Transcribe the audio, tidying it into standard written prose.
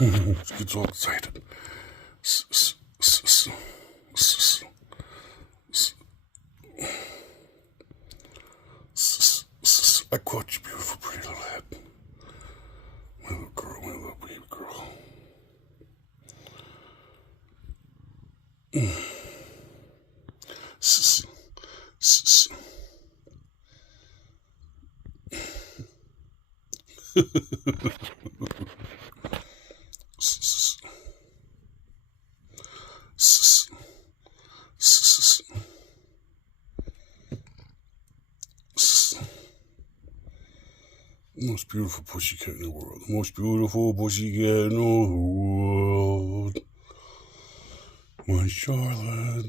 Gets all excited. I caught your beautiful, pretty little head. My little girl, my little baby girl. The most beautiful pussycat in the world. The most beautiful pussycat in the world. My Charlotte.